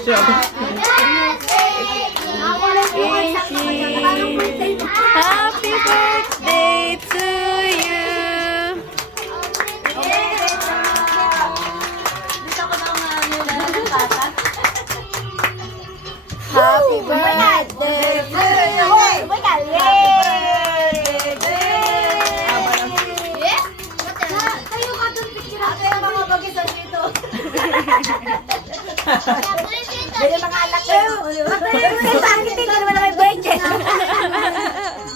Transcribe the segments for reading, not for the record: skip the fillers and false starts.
siya. Happy birthday to you. Happy birthday to you. Dahil mga anak ko. Bakit hindi naman na may birthday?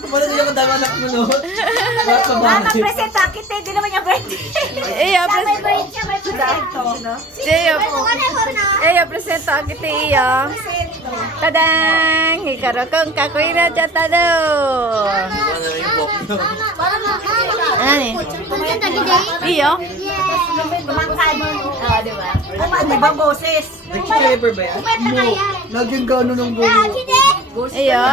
Wala nila kung dami anak mo, no? Lahat sa bahay. Mama, present bakit hindi naman yung birthday? Iya, May birthday, may presento. presento ang kita iya. Tadang! Hikaro kong kakoy na dyan tado. Wala na yung book, no? Ano ni? Iyo? Kumangkan. Oo, di ba? Di ba boses? Nag-flavor ba yan? No. Lagyan gano'n ng gulo. Iyo?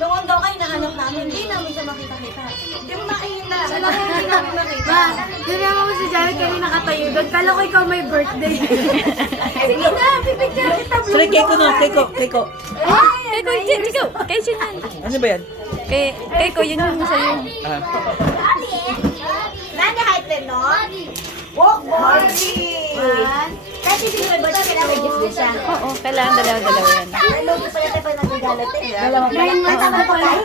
Noon daw kayo nahanap namin, hindi namin siya makita-kita. Hindi mo makikita. Hindi namin makita. Ganyan mo si Jared kanina nakatayo doon. Kala ko ikaw may birthday. Sige na, pipicture kita. Sorry, Keiko no, Keiko. Keiko, kay yan. Ano ba yan? Keiko, yun yung sa'yo. Ah. Nani height din, no? Walk, Barbie! Kasi hindi mo ba siya kailangan gift din siya? Oo, kailangan dalawa yan. Hello, pa natin pa nagagalit eh. Dalawa pa. Tama po tayo.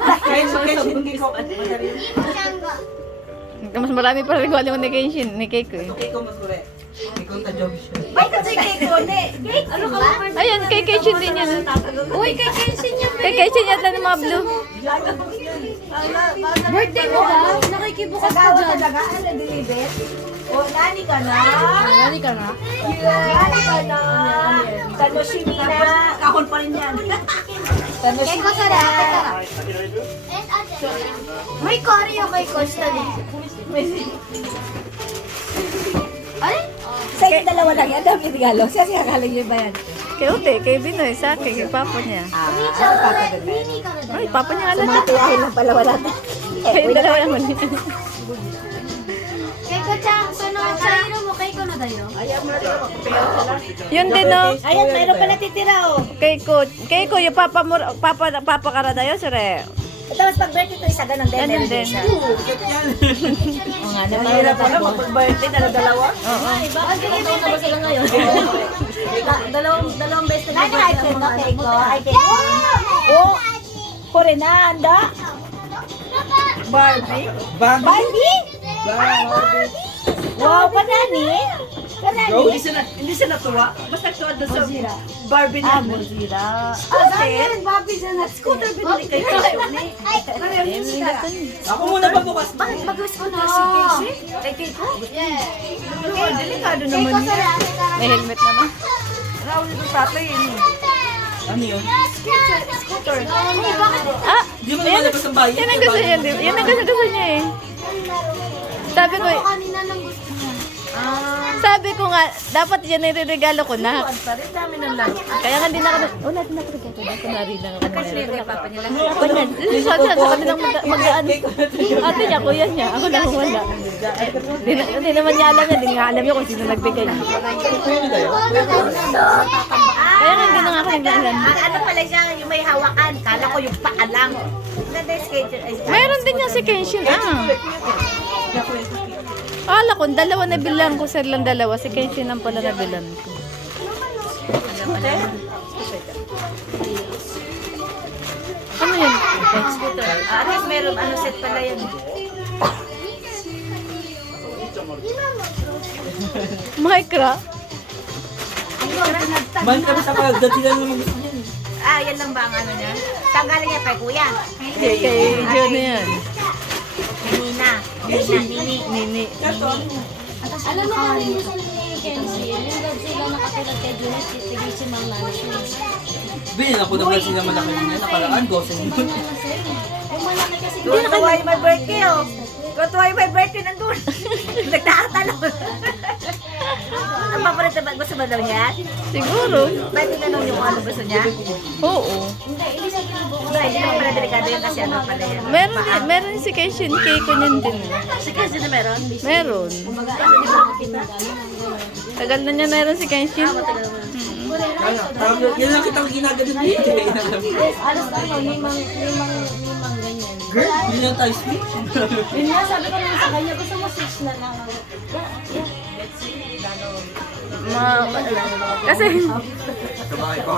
Mas marami pa rin regalo ni Keiko eh. Keiko mas kure. Keiko ta-job siya. Ay, kasi cake ko, ne. Cake, ano ka ba? Ayan, kay Keishin din yan. Uy, kay Kenshin yan. Kay Keishin yata ng mga blue. Birthday mo daw? Nakikibukas Sa ka gawa dyan. talaga, ano, dilibet? O, nani ka na? Nani ka na? Nani ka na? Tanoshimi na. Kahon pa rin yan. Tanoshimi na. May choreo kay Costa din. Ay? Sa inyo dalawa lang yan, dami regalo. Siya siya kalang yun ba yan? Kay Ute, kay Binoy, sa akin, kay Papa niya. Ay, Papa niya alam na. Matiyahin lang pala wala na. Kay dalawa naman. Kay Kocha, sunod sa hero mo, kay ko na dayo. Yun din, no? Ayan, mayroon pa natitira, oh. Keiko, yung Papa ka na tayo, sure. Ito, mas pag-birthday ito, isa ganun din. Ganun din. Oo nga, mahirap pala mag-birthday, dalawa. Oo. Okay na ba sila ngayon? Dalawang beses na birthday mo, Keiko. Ay, Keiko. Oh, Korenanda. Barbie. Barbie? Bye! Wow, panani. Bro, Panani. hindi siya natuwa. Basta tuwa doon sa Barbie na. Bozira. Ate, Bobby dyan at scooter binili kay Keiko. Ako muna pa bukas. Bakit mag-scooter si Casey? Kay Keiko? Delikado naman niya. May helmet naman. Raul ng tatay yun. Ano yun? Scooter. Ah! Hindi mo naman labas ang bayan. Yan ang gusto niya, yan ang gusto niya eh. Sabi ko, kanina lang gusto niya. sabi ko nga, dapat yan nire-regalo ko na. Ang tarin, dami ng lang. Kaya nga din ako, natin ako regalo. Ako nari lang ako. Kasi kay Papa niya lang. Ako niyan. Sabi niya, sa kanilang mag-aan. Ate niya, kuya niya. Ako lang wala. Hindi naman niya alam yan. Hindi nga alam niya kung sino nagbigay. Kaya nga hindi na nga ako nag-aalam. Ano pala siya, yung may hawakan. Kala ko yung paa lang. Ganda yung schedule. Mayroon din niya si Kenshin. Akala ko, dalawa na bilang ko sa lang dalawa. Si Kenshin ang pala na bilang ko. Ano yun? Scooter. At least meron ano set pala yan. Micra? Man kami sa pagdat sila naman gusto niya. Ah, yan lang ba ang ano niya? Saan galing niya kay kuya? Kay John na yan. Nina. Nini. Alam mo kami yung ni Kenzie, yung dad sila nakatulad kay Junis, titigil si Mang Nanay. Bilhin ako naman sila malaki niya. Nakalaan, goseng yun. Yung malaki kasi Hindi na katuwa yung my birthday, oh. Katuwa yung my birthday nandun. Nagtatanong. Ang paborito ba? Gusto ba daw niya? Siguro. Pwede tanong yung ano gusto niya? Oo. Hindi naman pala delikado yan kasi ano pala yan. Meron si Kenshin. Keiko niyan din. Si Kasi na meron? Meron. Tagal na niya meron si Kenshin. Yan lang kitang ginaganon dito. Alas ano, limang ganyan. Girl, yun lang tayo speak. Yun nga, sabi ko naman sa kanya, gusto mo 6 na lang. Kasi, Sabay ko.